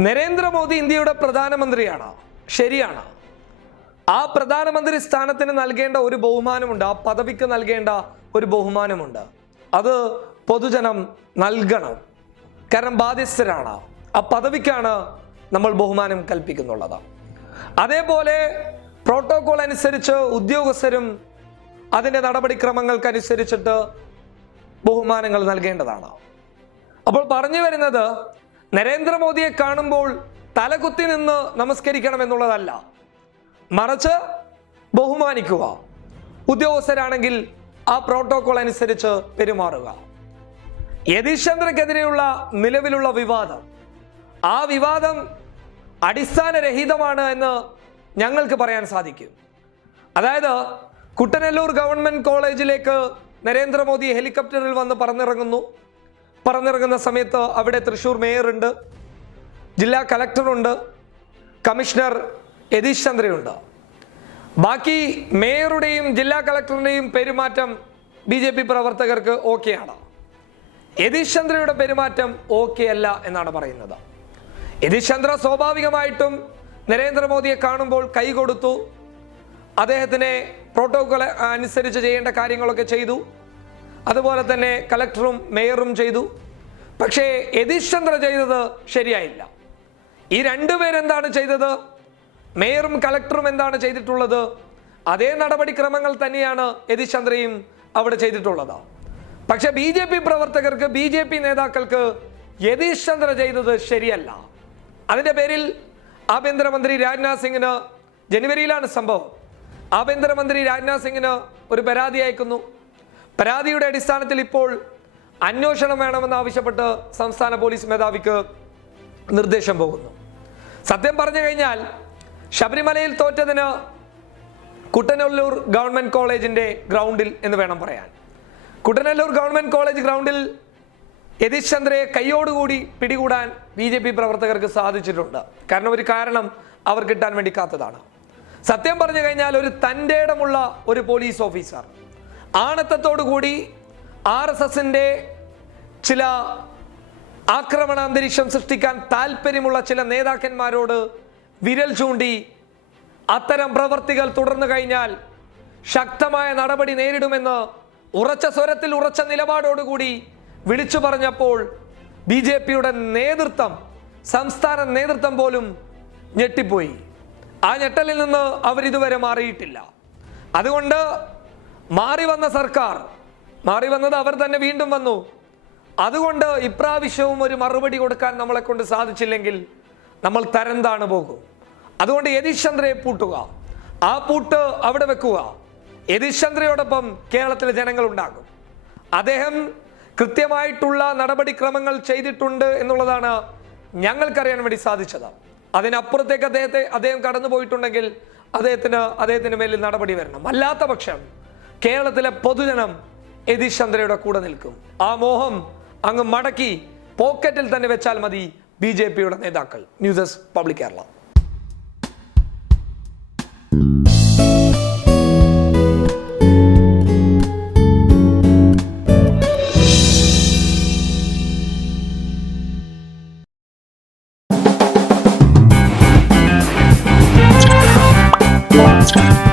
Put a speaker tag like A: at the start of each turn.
A: നരേന്ദ്രമോദി ഇന്ത്യയുടെ പ്രധാനമന്ത്രിയാണ്. ശരിയാണ്. ആ പ്രധാനമന്ത്രി സ്ഥാനത്തിന് നൽകേണ്ട ഒരു ബഹുമാനമുണ്ട് ആ പദവിക്ക് നൽകേണ്ട ഒരു ബഹുമാനമുണ്ട്. അത് പൊതുജനം നൽകണം. കാരണം ബാധ്യസ്ഥരാണ്. ആ പദവിക്കാണ് നമ്മൾ ബഹുമാനം കൽപ്പിക്കുന്നുള്ളത്. അതേപോലെ പ്രോട്ടോകോൾ അനുസരിച്ച് ഉദ്യോഗസ്ഥരും അതിന്റെ നടപടിക്രമങ്ങൾക്കനുസരിച്ചിട്ട് ബഹുമാനങ്ങൾ നൽകേണ്ടതാണ്. അപ്പോൾ പറഞ്ഞു വരുന്നത് നരേന്ദ്രമോദിയെ കാണുമ്പോൾ തലകുത്തി നിന്ന് നമസ്കരിക്കണം എന്നുള്ളതല്ല മറിച്ച് ബഹുമാനിക്കുക. ഉദ്യോഗസ്ഥരാണെങ്കിൽ ആ പ്രോട്ടോകോൾ അനുസരിച്ച് പെരുമാറുക. യതീഷ് ചന്ദ്രക്കെതിരെയുള്ള നിലവിലുള്ള വിവാദം. ആ വിവാദം അടിസ്ഥാനരഹിതമാണ് എന്ന് ഞങ്ങൾക്ക് പറയാൻ സാധിക്കും. അതായത് കുട്ടനെല്ലൂർ ഗവൺമെന്റ് കോളേജിലേക്ക് നരേന്ദ്രമോദി ഹെലികോപ്റ്ററിൽ വന്ന് പറന്നിറങ്ങുന്നു. പറന്നിറങ്ങുന്ന സമയത്ത് അവിടെ തൃശ്ശൂർ മേയറുണ്ട് ജില്ലാ കലക്ടറുണ്ട് കമ്മീഷണർ യതീഷ് ചന്ദ്രയുണ്ട് ബാക്കി മേയറുടെയും ജില്ലാ കലക്ടറിന്റെയും പെരുമാറ്റം ബി ജെ പി പ്രവർത്തകർക്ക് ഓക്കെയാണ്. യതീഷ് ചന്ദ്രയുടെ പെരുമാറ്റം ഓക്കെ അല്ല എന്നാണ് പറയുന്നത്. യതീഷ് ചന്ദ്ര സ്വാഭാവികമായിട്ടും നരേന്ദ്രമോദിയെ കാണുമ്പോൾ കൈ കൊടുത്തു. അദ്ദേഹത്തിനെ പ്രോട്ടോകോൾ അനുസരിച്ച് ചെയ്യേണ്ട കാര്യങ്ങളൊക്കെ ചെയ്തു. അതുപോലെ തന്നെ കലക്ടറും മേയറും ചെയ്തു. പക്ഷേ യതീഷ് ചന്ദ്ര ചെയ്തത് ശരിയായില്ല. ഈ രണ്ടുപേരെന്താണ് ചെയ്തത്? മേയറും കലക്ടറും എന്താണ് ചെയ്തിട്ടുള്ളത്? അതേ നടപടിക്രമങ്ങൾ തന്നെയാണ് യതീഷ് ചന്ദ്രയും അവിടെ ചെയ്തിട്ടുള്ളത്. പക്ഷെ ബി ജെ പി പ്രവർത്തകർക്ക് ബി ജെ പി നേതാക്കൾക്ക് യതീഷ് ചന്ദ്ര ചെയ്തത് ശരിയല്ല. അതിന്റെ പേരിൽ ആഭ്യന്തരമന്ത്രി രാജ്നാഥ് സിംഗിന് ജനുവരിയിലാണ് സംഭവം. ആഭ്യന്തരമന്ത്രി രാജ്നാഥ് സിംഗിന് ഒരു പരാതി അയക്കുന്നു. പരാതിയുടെ അടിസ്ഥാനത്തിൽ ഇപ്പോൾ അന്വേഷണം വേണമെന്ന് ആവശ്യപ്പെട്ട് സംസ്ഥാന പോലീസ് മേധാവിക്ക് നിർദ്ദേശം പോകുന്നു. സത്യം പറഞ്ഞു കഴിഞ്ഞാൽ ശബരിമലയിൽ തോറ്റതിന് കുട്ടനല്ലൂർ ഗവൺമെന്റ് കോളേജിന്റെ ഗ്രൗണ്ടിൽ എന്ന് വേണം പറയാൻ. കുട്ടനല്ലൂർ ഗവൺമെന്റ് കോളേജ് ഗ്രൗണ്ടിൽ യതീഷ് ചന്ദ്രയെ കൈയോടുകൂടി പിടികൂടാൻ ബി ജെ പി പ്രവർത്തകർക്ക് സാധിച്ചിട്ടുണ്ട്. കാരണം ഒരു കാരണം അവർ കിട്ടാൻ വേണ്ടി കാത്തതാണ്. സത്യം പറഞ്ഞു കഴിഞ്ഞാൽ ഒരു തന്റെ ഇടമുള്ള ഒരു പോലീസ് ഓഫീസർ ആണത്തത്തോടു കൂടി ആർ എസ് എസിന്റെ ചില ആക്രമണാന്തരീക്ഷം സൃഷ്ടിക്കാൻ താല്പര്യമുള്ള ചില നേതാക്കന്മാരോട് വിരൽ ചൂണ്ടി അത്തരം പ്രവർത്തികൾ തുടർന്നു കഴിഞ്ഞാൽ ശക്തമായ നടപടി നേരിടുമെന്ന് ഉറച്ച സ്വരത്തിൽ ഉറച്ച നിലപാടോടുകൂടി വിളിച്ചു പറഞ്ഞപ്പോൾ ബി ജെ പിയുടെ നേതൃത്വം സംസ്ഥാന നേതൃത്വം പോലും ഞെട്ടിപ്പോയി. ആ ഞെട്ടലിൽ നിന്ന് അവരിതുവരെ മാറിയിട്ടില്ല. അതുകൊണ്ട് മാറി വന്ന സർക്കാർ മാറി വന്നത് അവർ തന്നെ വീണ്ടും വന്നു. അതുകൊണ്ട് ഇപ്രാവശ്യവും ഒരു മറുപടി കൊടുക്കാൻ നമ്മളെ കൊണ്ട് സാധിച്ചില്ലെങ്കിൽ നമ്മൾ തരംതാണ് പോകും. അതുകൊണ്ട് യതീഷ് ചന്ദ്രയെ പൂട്ടുക. ആ പൂട്ട് അവിടെ വെക്കുക. യതീഷ് ചന്ദ്രയോടൊപ്പം കേരളത്തിലെ ജനങ്ങൾ ഉണ്ടാകും. അദ്ദേഹം കൃത്യമായിട്ടുള്ള നടപടിക്രമങ്ങൾ ചെയ്തിട്ടുണ്ട് എന്നുള്ളതാണ് ഞങ്ങൾക്കറിയാൻ വേണ്ടി സാധിച്ചത്. അതിനപ്പുറത്തേക്ക് അദ്ദേഹത്തെ അദ്ദേഹം കടന്നു പോയിട്ടുണ്ടെങ്കിൽ അദ്ദേഹത്തിന് അദ്ദേഹത്തിന് മേലിൽ നടപടി വരണം. അല്ലാത്ത പക്ഷം കേരളത്തിലെ പൊതുജനം യതീഷ് ചന്ദ്രയുടെ കൂടെ നിൽക്കും. ആ മോഹം അങ്ങ് മടക്കി പോക്കറ്റിൽ തന്നെ വെച്ചാൽ മതി ബി ജെ പിയുടെ നേതാക്കൾ. News desk public Kerala. Thank